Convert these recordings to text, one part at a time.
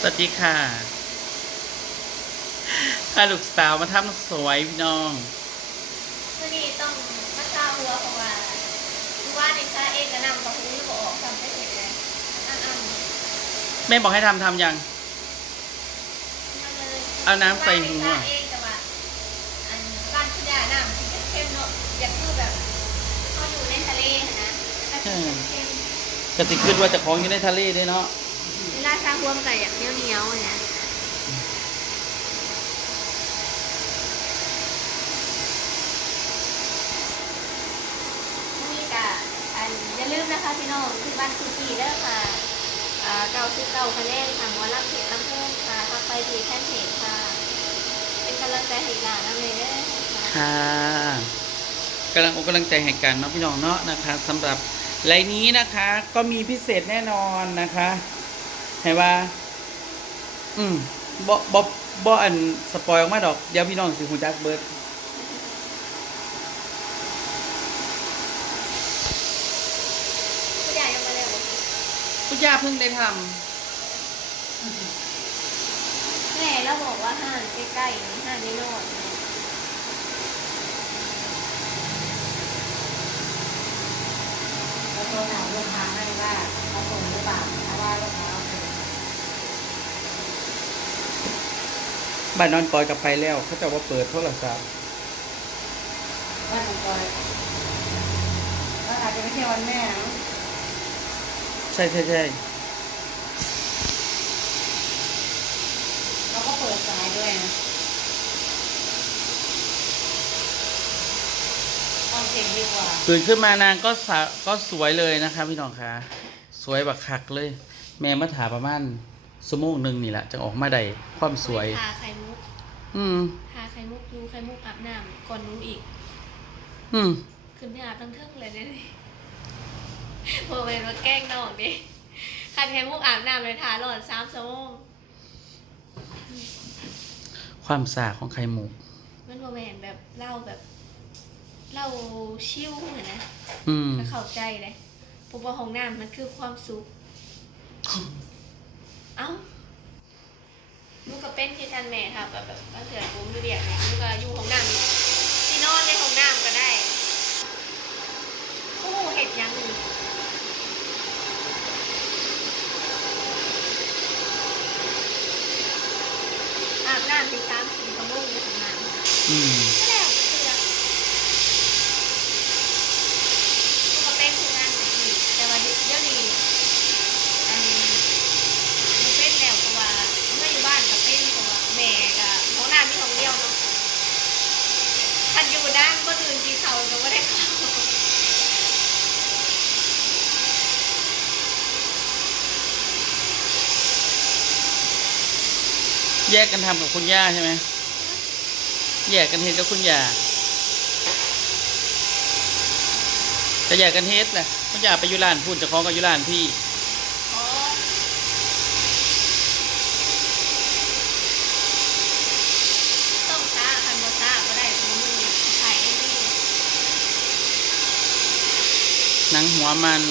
สวัสดีค่ะพาลูกสาวมาทำสวยพี่น้องมื่อนี้ต้องมาซาหัวเพราะว่าคือว่าในซาเองก็นำกับหูก็ออกทำได้เสร็จเลยอันอันแม่บอกให้ทำทำยังมันเลยเอาน้ำใส่หูว่าอะในซาเองแต่ว่าอันบ้านคุณยาน้ำมันจะเข้มเนาะอยากคือแบบเขาอยู่ในทะเลนะถ้าคือเข้มกติคิดว่าจะของอยู่ในทะเลด้วยเนาะ เวลาซาหัวมันก็อยากเหนียวเหนียวๆนะนี่ก็อันอย่าลืมนะคะพี่น้องที่บ้านคุณจีเด้อค่ะอ่าเก้าสิบเก้าคะแนนค่ะหมอลำเพจลำเพิ่มค่ะทักไปที่แฟนเพจค่ะ เป็นกำลังใจให้หลานน้ำเลยเด้อค่ะค่ะกำลังอกกำลังใจให้กันเนาะพี่น้องเนาะนะคะสำหรับไลน์นี้นะคะก็มีพิเศษแน่นอนนะคะ ให้ว่า อืมบ่บ่บ่อันสปอยออกมาดอกเดี๋ยวพี่น้องสิหูจักเบิร์ดผู้ใหญ่ยังมาเร็วคุณย่าเพิ่งได้ทแม่เราบอกว่าห้างใกล้ๆนี่ห้างนี่โนดนะเราโทรถามลูกค้าให้ว่าเขาส่งหรือเปล่าเพราะว่าลูกค้าเอาส่งำ บ้านนอนกอยกลับไปแล้ว เขาจะว่าเปิดโทรศัพท์ว่าถูกปล่อยแล้วอาจจะไม่ใช่วันแม่เนอะใช่ใช่ใช่เราก็เปิดสายด้วยนะต้องเสียงดีกว่า ตื่นขึ้นมานางก็สะก็สวยเลยนะคะพี่น้องคะสวยบักคักเลย แม่มาถาประมาณสมงหนึ่งนี่แหละจะออกมาได้ความสวยทาไข่มุก อืมทาไข่มุกดูไข่มุกอาบน้ำก่อนหนู้อีก อืมขึ้นไปอาบทั้งเทิงเลยเด้อโมเป็นว่าแกล้งน้องดิคันไข่มุกอาบน้ำเลยทาหลอดสามชั่วโมงความสะอาดของไข่มุก มันโมเมนแบบเล่าแบบเล่าชิวเหมือนนะอืมก็เข้าใจเลยเพราะว่าห้องน้ำมันคือความสุข เอ้า ลูกก็เป็นที่ทันแม่ค่ะแบบแบบก็เถื่อนผมดูเดียกเนี่ยลูกก็อยู่ห้องน้ำที่นอนในห้องน้ำก็ได้โอ้โหเห็ดยังอีกอาบน้ำที่สามสี่ชั่วโมงในห้องน้ำอืม ก็แล้วก็เถื่อนลูกก็เป็นที่นั่นอีกแต่ว่าเดี๋ยวนี้อัน มันเป็นแล้วเพราะว่าเมื่ออยู่บ้านก็เป็นเพราะว่าแม่ก็ห้องน้ำมีห้องเดียวเนาะคันอยู่ด้านก็ อื่นที่เขาก็ไม่ได้เขาแยกกันทำกับคุณย่าใช่ไหมแยกกันเฮ็ดกับคุณย่าจะแยกกันเฮ็ดแหละคุณย่าไปอยุรานพูดจะคล้องกับอยุรานพี่ อ๋อต้องช้าคันบ่ช้าก็ได้เพราะมือถ่ายเองนี่ หนังหัวมัน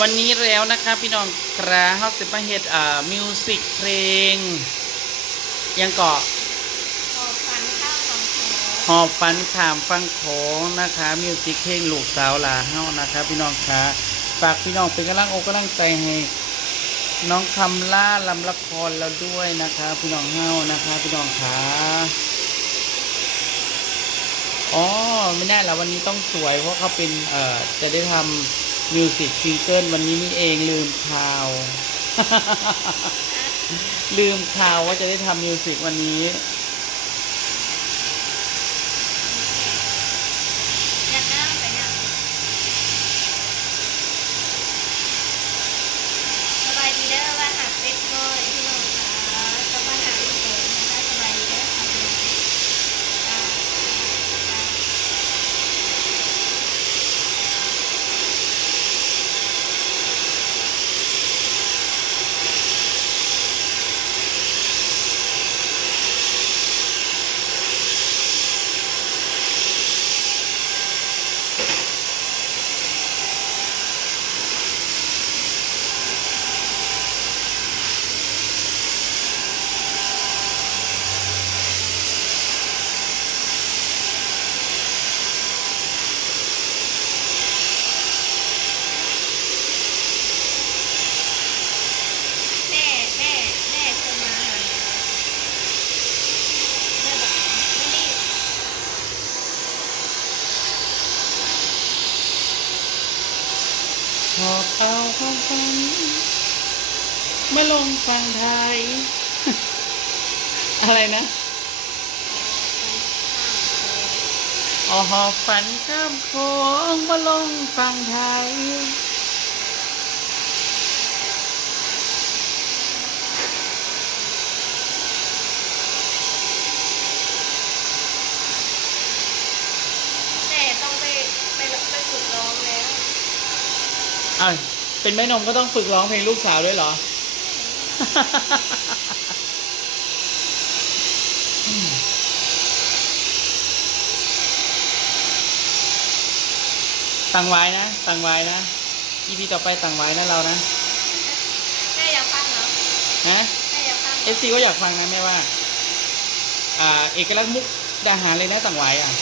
วันนี้แล้วนะคะพี่น้องกราเฮาสิมาเฮ็ดอ่ามิวสิกเพลง ยังเกาะพอฟันข้าวของแถวหอบฟันขามฟังโขงนะคะมิวสิกเพลงลูกสาวหลาเฮานะคะ พี่น้องคะฝากพี่น้องเป็นกำลังอกกำลังใจให้น้องคำล่าลำละครเราด้วยนะคะ พี่น้องเฮานะคะ พี่น้องคะ อ๋อไม่แน่ละวันนี้ต้องสวยเพราะเขาเป็นเอ่อจะได้ทำมิวสิกซิงเกิลวันนี้นี่เองลืมข่าว ลืมข่าวว่าจะได้ทำมิวสิกวันนี้ อยากนั่งไปนั่งสบายดีเด้อว่าหักเป็ดน้อยพี่น้องค่ะก็มาหาลูกเขยนะคะสบายดีเด้อค่ะพี่น้องจ้าจ้า พ เอาความฝันมาลงฟังไทย อะไรนะออหอบฝันข้ามโค้งมาลงฟังไทยแม่ต้องไปไปไปฝึกร้องแล้ว อะเป็นแม่นมก็ต้องฝึกร้องเพลงลูกสาวด้วยเหรอ ตังไว้นะ ตังไว้นะ อีพีต่อไปตังไว้นะเรานะแม่อยากฟังเหรอฮะแม่อยากฟังหรเอฟซีก็อยากฟังนะแม่ว่า อ่า เอกลักษณ์มุกดาหารเลยนะตังไว้อะ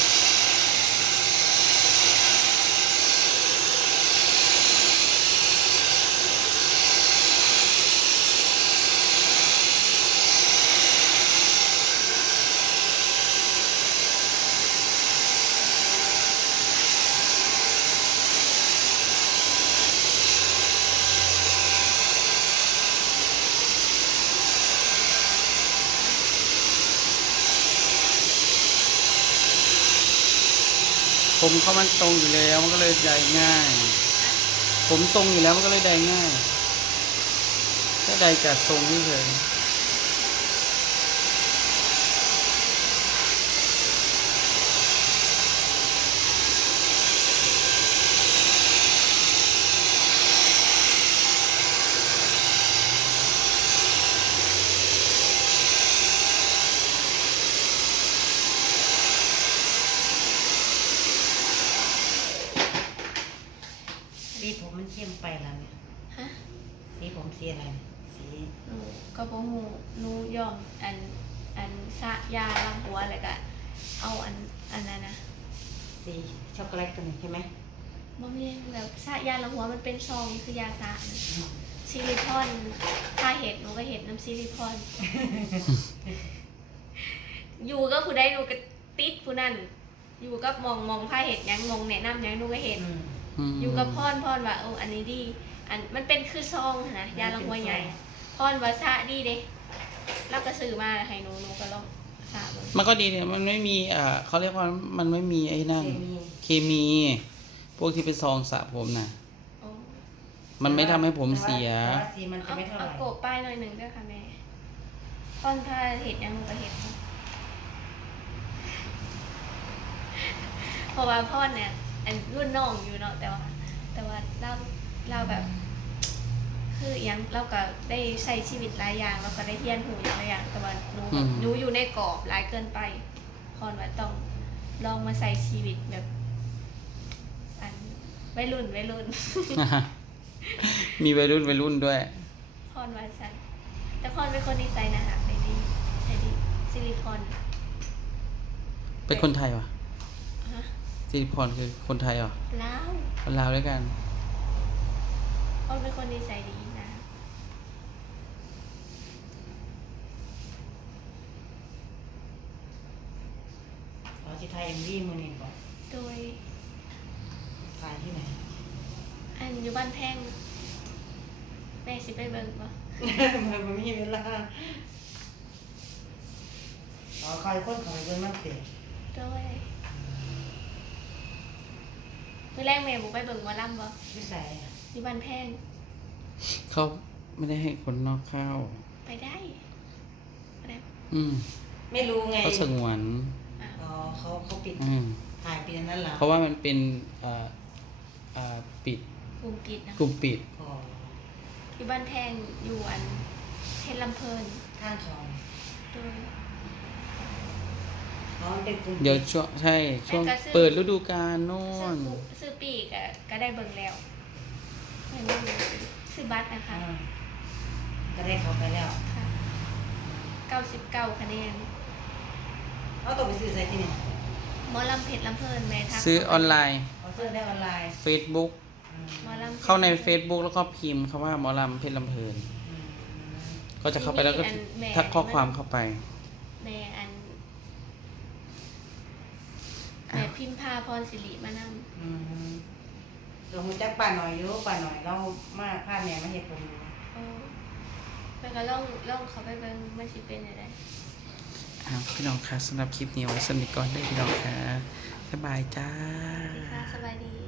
ผมเขามันตรงอยู่แล้วมันก็เลยได้ง่าย ผมตรงอยู่แล้วมันก็เลยได้ง่ายถ้าใดจัดทรงนี่เฉย สีผ มมันเข้มไปแล้วเนี่ย ฮะสีผมสีอะไรเนี่ยสีหนูก็บ่ฮู้หนูยอมอันอันสะยาล้างหัวแล้วก็เอาอันอันนั้นนะสีช็อกโกแลตตัวนี้ใช่ไหมบ่มีแบบสะยาล้างหัวมันเป็นซองคือยาสระนะซิลิคอนถ้าเห็ดหนูก็เห็ดน้ำซิลิคอน อยู่ก็ผู้ใดหนูก็ติดผู้นั้น อยู่ก็มองมองผ้าเห็ดหยังมองแนะนำหยังหนูก็เห็นอืมม อยู่กับพ่อนพ่อนว่าเอออันนี้ดี อันมันเป็นคือซองนะยาละหัวใหญ่พ่อนว่าซะดีเด้แล้วก็ซื้อมาให้หนูหนูก็ลองซะเบิ่งมันก็ดีเนี่ยมันไม่มีอ่าเขาเรียกว่ามันไม่มีไอ้นั่นเคมีเคมีพวกที่เป็นซองสระผมน่ะโอ้มันไม่ทำให้ผมเสียแต่ว่าสีมันจะเอาไม่เท่าไหเอาร่โกะป้ายหน่อยหนึ่งด้วยค่ะแม่พ่อนถ้าเห็ดหยังหนูก็เห็ดเพราะว่าพ่อนเนี่ย อันรุ่นน้องอยู่เนาะแต่ว่า แต่ว่าเราเราแบบ คืออหยังเราก็ได้ใช้ชีวิตหลายอย่างเราก็ได้เรียนหูอย่างหลายอย่างแต่ว่าหนูแบบอืม หนูอยู่ในกรอบหลายเกินไปพอนว่าต้องลองมาใส่ชีวิตแบบ อันวัยรุ่นวัยรุ่น มีวัยรุ่นวัยรุ่นด้วยพอนว่าสันแต่พอนเป็นคนนิสัยนะคะไปดีใช่ดีซิลิคอนเป็นคนไทยวะฮะ สิริพรคือคนไทยเหรอแล้วคนลาวด้วยกันพอนเป็นคนนิสัยดีนะเราจะไทยเอ็มวีมือนี่ก่อนโดยถ่ายที่ไหน อันอยู่บ้านแท่งแม่สิไปเบิ่งปะมันไม่มีเวลาเอาใครคนเขาไปเบิ่งน้ำเตะโดย มื่อแรกแม่บุกไปเบิ่งหมอลำบ่วิสัยอยู่บ้านแพงเขาไม่ได้ให้คนนอกเข้า ไปได้ไปได้อืมไม่รู้ไงเขาสงวนอ้าวอ๋อเขาเขาปิดอืมถ่ายปีนั้นเหรอเพราะว่ามันเป็นเอ่อเอ่อปิดกลุ่มปิดนะกลุ่มปิด อ๋ออยู่บ้านแพงอยู่อันเพชรลำเพลินข้างเขาโดย อ๋อเด็กกลุ่มเดี๋ยวช่วงใช่ช่วงแล้วก็ซื้อ เปิดฤดูกาลโน่ซื้อนปุ๊ซื้อปีกอะก็ได้เบิ่งแล้วไม่รู้ซื้อบัตรนะคะอ่าก็ได้เขาไปแล้วค่ะเก้าสิบเก้าคะแนนเอาตัวไปซื้อใส่ที่ไหนหมอลำเพชรลำเพลินแม่ทักซื้อออนไลน์เขาซื้อได้ออนไลน์ Facebook อืมหมอลำพชรเข้าใน Facebook แล้วก็พิมพ์คำว่าหมอลำเพชรลำเพลิน อืมก็จะเข้าไปแล้วก็ทักข้อความเข้าไป แม่อันแม่ พิมพาพรสิริมานำอืมตัวหูจักป่าหน่อยอยู่ป่าหน่อยเรามาพาแม่มาเฮ็ดผมอยู่เออมันก็ล่องล่องเขาไปเบิ่งมันสิเป็นอะไร อ้าวพี่น้องคะสำหรับคลิปนี้ไว้สำหรับนิทก่อนได้อพี่น้องค่ะสบายจ้าสวัสดีค่ะสบายดี